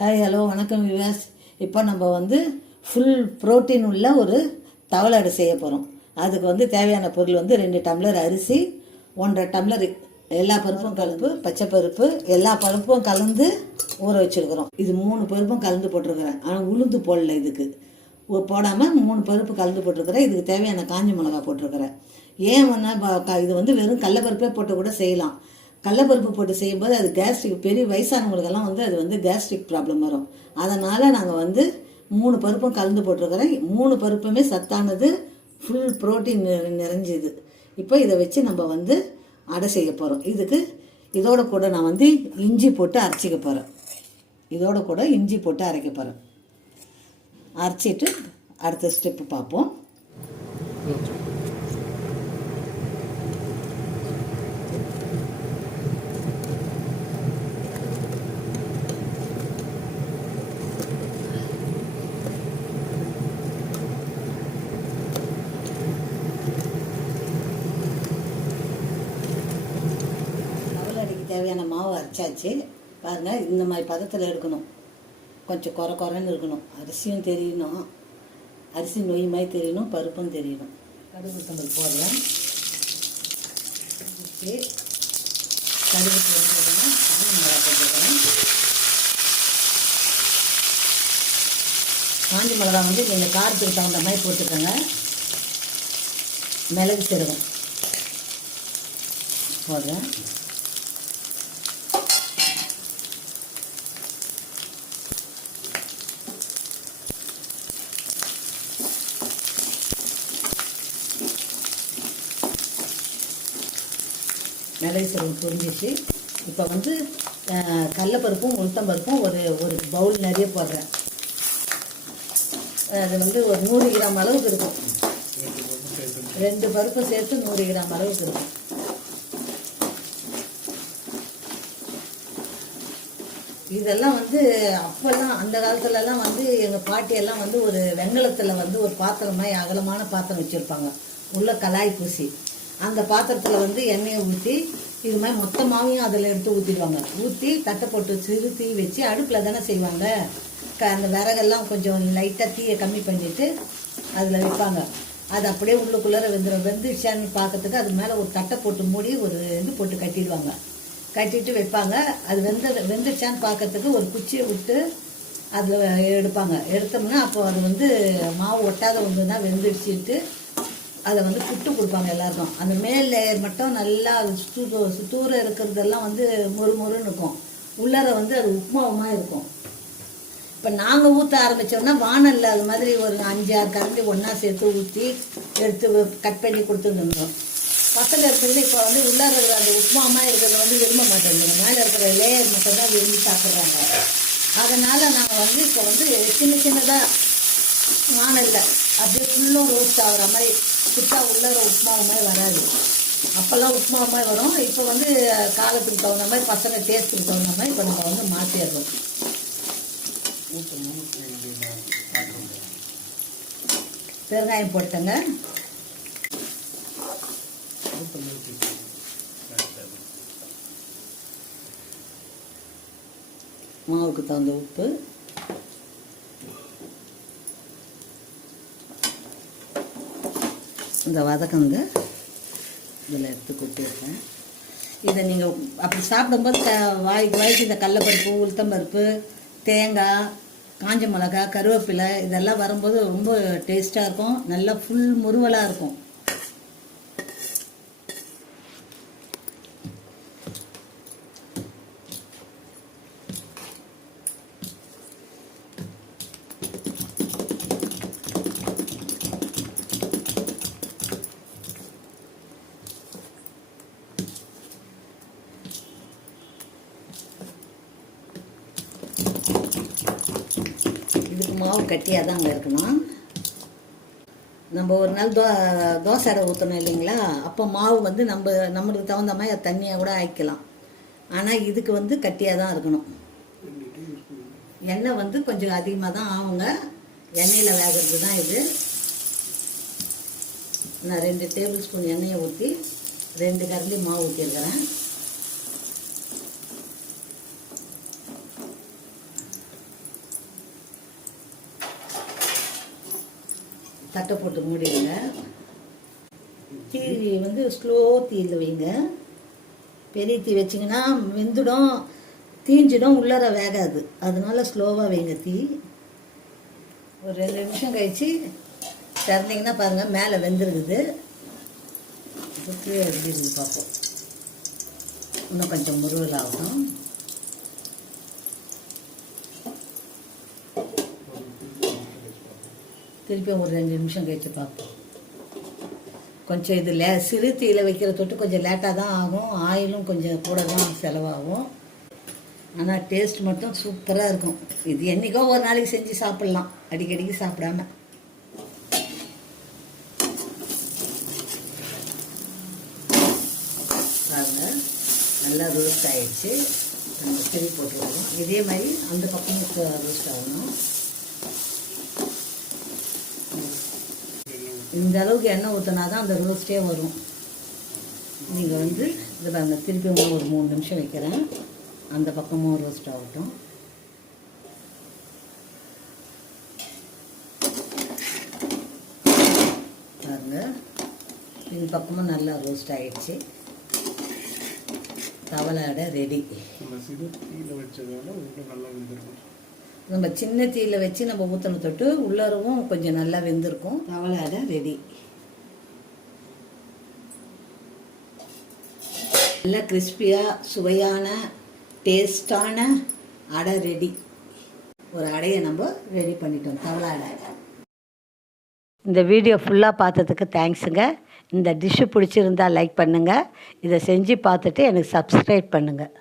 Hi hello வணக்கம் விவாஸ் இப்போ நம்ம வந்து ஃபுல் புரோட்டீன் உள்ள ஒரு தவளாடு செய்ய போகிறோம் அதுக்கு வந்து தேவையான பொருள் வந்து ரெண்டு டம்ளர் அரிசி ஒன்றரை டம்ளர் எல்லா பருப்பும் கலந்து பச்சை பருப்பு எல்லா பருப்பும் கலந்து ஊற வச்சுருக்குறோம். இது மூணு பருப்பும் கலந்து போட்டிருக்கிறேன். ஆனால் உளுந்து போடல இதுக்கு. போடாமல் மூணு பருப்பு கலந்து போட்டிருக்கிறேன். இதுக்கு தேவையான காஞ்ச மிளகா போட்டிருக்கிறேன். ஏன் வேணால் ப- க- இது வந்து வெறும் கடலப்பருப்பே போட்டு கூட செய்யலாம். கடலப்பருப்பு போட்டு செய்யும்போது அது கேஸ்ட்ரிக் பெரிய வயசானவங்களுக்கெல்லாம் வந்து அது வந்து கேஸ்ட்ரிக் ப்ராப்ளம் வரும். அதனால் நாங்கள் வந்து மூணு பருப்பும் கலந்து போட்டிருக்கிறேன் மூணு பருப்புமே சத்தானது ஃபுல் ப்ரோட்டீன் நிறைஞ்சது. இப்போ இதை வச்சு நம்ம வந்து அடை செய்ய போகிறோம் இதுக்கு இதோட கூட நான் வந்து இஞ்சி போட்டு அரைச்சிக்க போகிறேன் இதோட கூட இஞ்சி போட்டு அரைக்க போகிறேன் அரைச்சிட்டு அடுத்த ஸ்டெப்பு பார்ப்போம். தேவையான மாவு அரைச்சாச்சு. பாருங்கள் இந்த மாதிரி பதத்தில் எடுக்கணும். கொஞ்சம் குறை குறைன்னு இருக்கணும். அரிசியும் தெரியணும். அரிசி நொய் மாதிரி தெரியணும் பருப்பும் தெரியணும். கடுகு தம்பல் போடுறேன். ஊற்றி, கடுகு மிளகா போட்டுக்கிறேன். காஞ்சி மிளகா வந்து நீங்கள் காரத்துக்கு தகுந்த மாதிரி போட்டுக்கோங்க. மிளகு சிறுவன். போடுறேன். மிளகு சோறு புரிஞ்சிச்சு. இப்போ வந்து கடலப்பருப்பும் உளுத்தம்பருப்பும் ஒரு ஒரு பவுல் நிறைய போடுறேன். அது வந்து ஒரு நூறு கிராம் அளவுக்கு இருக்கும். ரெண்டு பருப்பு சேர்த்து நூறு கிராம் அளவுக்கு இருக்கும். இதெல்லாம் வந்து அப்போல்லாம் அந்த காலத்துலலாம் வந்து எங்கள் பாட்டியெல்லாம் வந்து ஒரு வெங்கலத்தில் வந்து ஒரு பாத்திரம் அகலமான பாத்திரம் வச்சுருப்பாங்க. உள்ள கலாய் பூசி. அந்த பாத்திரத்தில் வந்து எண்ணெயை ஊற்றி இது மாதிரி மொத்தமாகவும் அதில் எடுத்து ஊற்றிடுவாங்க ஊற்றி தட்டை போட்டு சிறு தீ வச்சு அடுப்பில் தானே செய்வாங்க. க அந்த விறகெல்லாம் கொஞ்சம் லைட்டாக தீயை கம்மி பண்ணிவிட்டு அதில் வைப்பாங்க. அது அப்படியே உள்ளுக்குள்ளார வெந்துடும் வெந்துச்சான்னு பார்க்கறதுக்கு அது மேலே ஒரு தட்டை போட்டு மூடி ஒரு இது போட்டு கட்டிடுவாங்க. கட்டிட்டு வைப்பாங்க. அது வெந்த வெந்துச்சான்னு பார்க்கறதுக்கு ஒரு குச்சியை விட்டு அதில் எடுப்பாங்க. எடுத்தோம்னா அப்போ அது வந்து மாவு ஒட்டாத ஒன்று தான் வெந்துடுச்சிட்டு அதை வந்து புட்டு கொடுப்பாங்க எல்லாருக்கும். அந்த மேல் லேயர் மட்டும் நல்லா சுத்து சுத்தூர இருக்கிறதெல்லாம் வந்து மொறு மொறுன்னு இருக்கும். உள்ளார வந்து அது உப்புமாவமாக இருக்கும். இப்போ நாங்கள் ஊற்ற ஆரம்பித்தோம்னா வானல்ல அது மாதிரி ஒரு அஞ்சு ஆறு கரண்டி ஒன்றா சேர்த்து ஊற்றி எடுத்து கட் பண்ணி கொடுத்துருந்தோம் பசங்க இருக்கிறது இப்போ வந்து உள்ளார இருக்கிற அந்த உப்புமாமா இருக்கிறத வந்து விரும்ப மாட்டேங்குது மேலே இருக்கிற லேயர் மட்டும் தான் விரும்பி சாப்பிட்றாங்க. அதனால் நாங்கள் வந்து இப்போ வந்து சின்ன சின்னதாக வானல்ல அப்படியே ஃபுல்லும் ரோஸ்ட் ஆகிற மாதிரி சுத்தா உள்ளார உப்புமாவு மாதிரி வராது. அப்போல்லாம் உப்புமாவு மாதிரி வரும். இப்போ வந்து காலத்துக்கு தகுந்த மாதிரி பசங்க டேஸ்ட்டுக்கு தகுந்த மாதிரி இப்போ நம்ம வந்து மாற்றிடுறோம் பெருங்காயம் போட்டேங்க மாவுக்கு தகுந்த உப்பு. இந்த வதக்கங்க. இதில் எடுத்து கொட்டியிருக்கேன். இதை நீங்கள் அப்படி சாப்பிடும்போது க வாய்க்கு வாய்க்கு இந்த கடலப்பருப்பு உளுத்தம்பருப்பு தேங்காய் காஞ்ச மிளகா கருவேப்பிலை இதெல்லாம் வரும்போது ரொம்ப டேஸ்ட்டாக இருக்கும். நல்லா ஃபுல் முறுவலாக இருக்கும் இதுக்கு மாவு கட்டியாக தான் அங்கே இருக்கணும். நம்ம ஒரு நாள் தோ தோசை அடை ஊற்றணும் இல்லைங்களா? அப்போ மாவு வந்து நம்ம நம்மளுக்கு தகுந்த மாதிரி அது தண்ணியாக கூட ஆக்கிக்கலாம். ஆனால் இதுக்கு வந்து கட்டியாக தான் இருக்கணும். எண்ணெய் வந்து கொஞ்சம் அதிகமாக தான் ஆகுங்க. எண்ணெயில் வேகிறது தான் இது. நான் ரெண்டு டேபிள் ஸ்பூன் எண்ணெயை ஊற்றி ரெண்டு கரண்டி மாவு ஊற்றிருக்கிறேன் தட்டை போட்டு மூடிடுங்க. தீ வந்து ஸ்லோ தீயில் வைங்க. பெரிய தீ வச்சிங்கன்னா வெந்துடும் தீஞ்சிடும் உள்ளர வேகாது. அதனால ஸ்லோவாக வைங்க தீ. ஒரு ரெண்டு நிமிஷம் கழிச்சு திறந்தீங்கன்னா பாருங்கள் மேலே வெந்துருக்குது. இதுக்கு எப்படி பார்ப்போம். இன்னும் கொஞ்சம் முருகல் ஆகணும் திருப்பியும் ஒரு ரெண்டு நிமிஷம் கழிச்சு பார்ப்போம். கொஞ்சம் இது லே சிறு தீயில வைக்கிற தொட்டு கொஞ்சம் லேட்டாக தான் ஆகும். ஆயிலும் கொஞ்சம் கூட தான் செலவாகும். ஆனால் டேஸ்ட் மட்டும் சூப்பராக இருக்கும். இது என்றைக்கோ ஒரு நாளைக்கு செஞ்சு சாப்பிட்லாம். அடிக்கடிக்கு சாப்பிடாம. பாருங்க நல்லா ரோஸ்ட் ஆயிடுச்சு. நம்ம திருப்பி போட்டுருவோம் இதே மாதிரி அந்த பக்கமும் ரோஸ்ட் ஆகணும். இந்த அளவுக்கு எண்ணெய் ஊற்றினா தான் அந்த ரோஸ்ட்டே வரும். நீங்கள் வந்து இதை பாருங்க திருப்பி ஒரு மூணு நிமிஷம் வைக்கிறேன். அந்த பக்கமும் ரோஸ்ட் ஆகட்டும். பாருங்க. இந்த பக்கமும் நல்லா ரோஸ்ட் ஆகிடுச்சு தவளாடை ரெடி நம்ம சிறு வச்சதால நல்லா வந்துருக்கும். நம்ம சின்ன தீயில வச்சு நம்ம ஊற்றின தொட்டு உள்ளரவும் கொஞ்சம் நல்லா வெந்திருக்கும். தவளை அடை ரெடி. நல்ல கிறிஸ்பியாக சுவையான டேஸ்டான அடை ரெடி. ஒரு அடையை நம்ம ரெடி பண்ணிட்டோம் தவளை அடை. இந்த வீடியோ ஃபுல்லாக பார்த்ததுக்கு தேங்க்ஸுங்க இந்த டிஷ்ஷு பிடிச்சிருந்தா லைக் பண்ணுங்கள் இதை செஞ்சு பார்த்துட்டு எனக்கு சப்ஸ்கிரைப் பண்ணுங்கள்